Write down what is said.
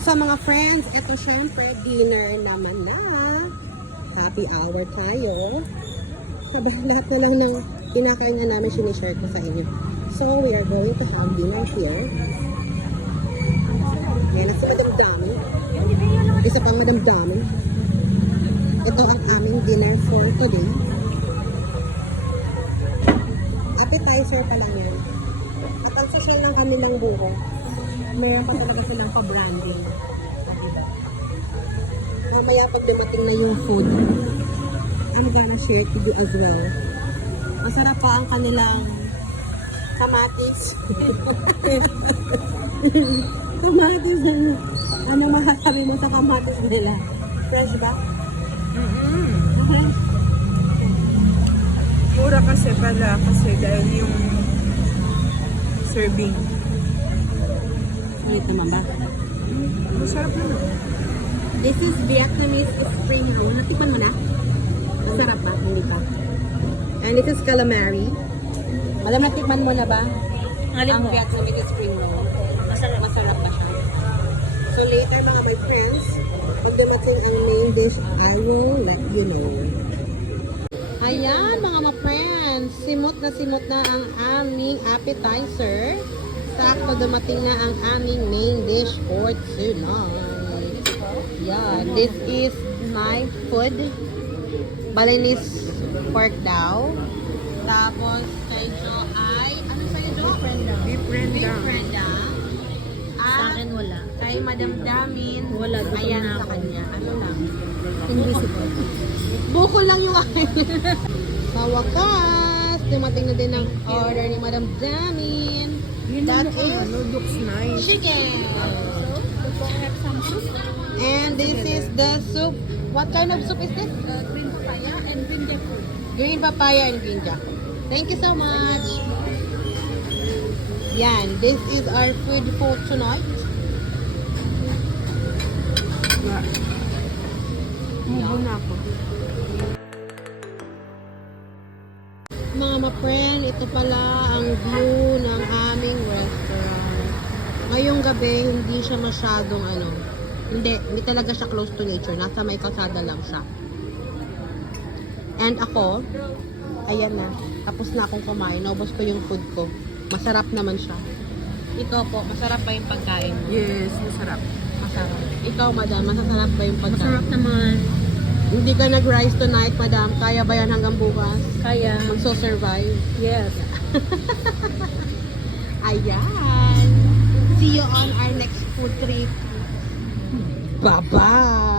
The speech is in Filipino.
Sa mga friends, ito syempre, dinner naman na. Happy hour tayo. Sabi, lahat na lang ng kinakain na namin, sinishare ko sa inyo. So, we are going to have dinner here. Yan, si Madam Dami. Isa pang Madam Dami. Ito ang aming dinner for today. Appetizer pa lang yan. At ang social ng kanilang buho, meron pa talaga silang pa-branding. Mamaya pag dumating na yung food, I'm gonna share to you as well. Masarap pa ang kanilang kamatis. Kamatis na. Ano masasabi mo sa kamatis nila? Fresh ba? Mura kasi pala kasi dahil yung serving. Ulit naman ba? Masarap naman. This is Vietnamese spring roll. Natikman mo na? Masarap ba? Hindi pa. And this is calamari. Alam, natikman mo na ba? Alin Ang mo? Vietnamese spring roll. Masarap ba siya? So later mga my friends, pag dumating ang main dish, I will let you know. Ayan mga ma-friends, simot na ang aming appetizer. Sakto dumating na ang aming main dish for tonight. Yeah, this is my food. Balinese pork daw. Tapos kay Jo ay, ano sa'yo Jo? Beef rendang. rendang. Sa akin wala. Kay Madam Damin, Wala, gutom ayan na sa ako. kanya. Ano lang? Invisible. Buko lang yung akin. Sa wakas, dumating na din ang order ni Madam Damin. That is Looks nice. chicken. And this is the soup. What kind of soup is this? Green papaya and green jackfruit. Green papaya and green jackfruit. Thank you so much. Yan, this is our food for tonight. Mubo na ako. Mga ma-friend, ito pala ang view ng aming restaurant. Ngayong gabi, hindi siya masyadong hindi talaga siya close to nature. Nasa may kalsada lang siya. And ako, ayan na, tapos na akong kumain. Naubos ko yung food ko. Masarap naman siya. Ito po, masarap ba yung pagkain mo? Yes, masarap. Masarap. Ikaw, madam, masarap ba yung pagkain? Masarap naman. Hindi ka nag-rise tonight, madam. Kaya ba yan hanggang bukas? Kaya, Magso-survive? yes. Ayan. See you on our next food trip. Bye-bye.